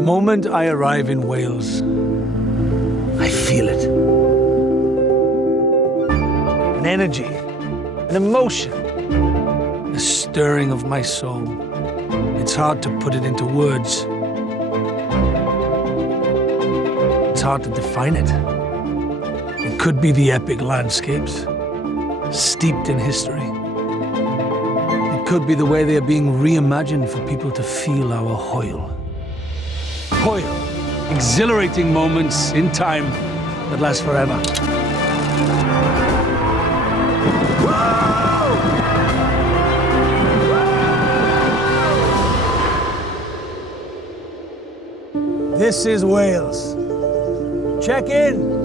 The moment I arrive in Wales, I feel it. An energy, an emotion, a stirring of my soul. It's hard to put it into words. It's hard to define it. It could be the epic landscapes, steeped in history. It could be the way they are being reimagined for people to feel our Hoyle. Hoyle, exhilarating moments in time that last forever. This is Wales. Check in.